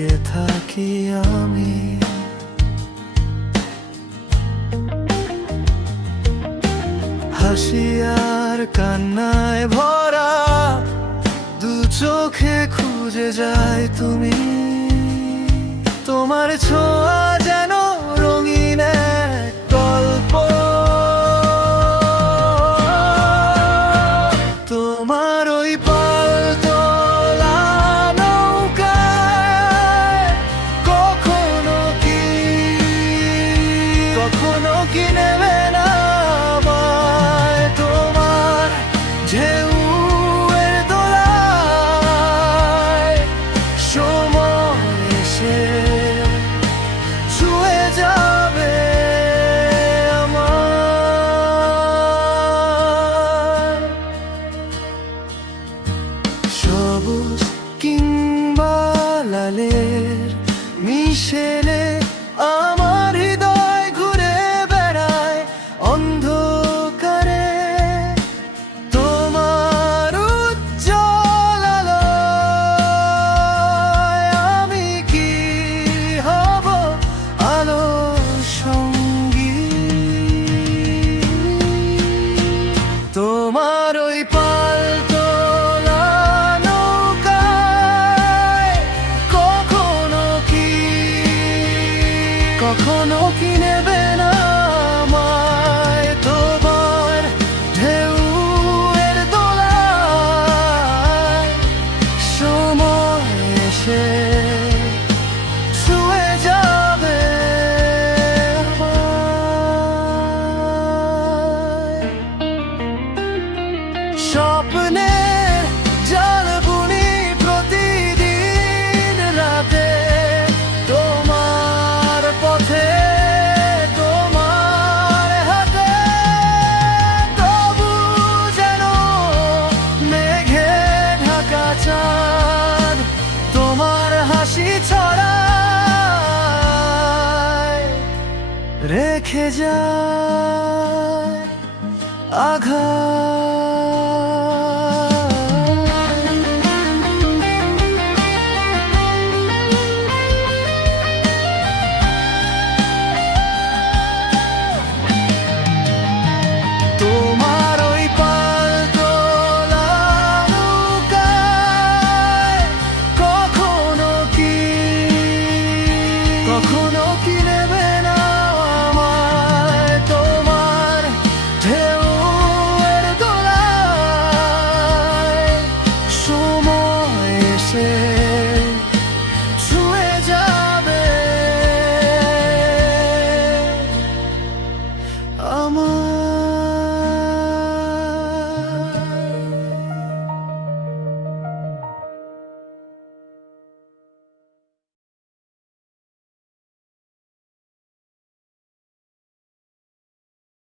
তাকিয়ে থাকি আমি। হাসি আর কান্নায় ভরা দু চোখে খুঁজে যায় তুমি। তোমার ছোঁয়া যেন রঙিন এক গল্প। তোমার ওই পালতোলা নৌকায় কখনো কি নেবে না আমায়। তোমার ঢেউয়ের দোলায় সময় এসে ছুঁয়ে যাবে আমার। সবুজ কিংবা লালের মিশেলে আমার হৃদয় ঘুরে বেড়ায় অন্ধকারে। তোমার উজ্জ্বল আলোয় আমি কি হব আলো সঙ্গী। তোমার ওই পালতোলা নৌকায় কখনো কি নেবে না আমায়। তোমার ঢেউয়ের দোলায় সময় এসে ছুঁয়ে যাবে আমায়। স্বপ্নের জাল বুনি প্রতিদিন রাতে তোমার পথে, তোমার হাতে। তবু যেন মেঘে ঢাকা চাঁদ তোমার হাসি ছড়ায় রেখে যায় আঘাত।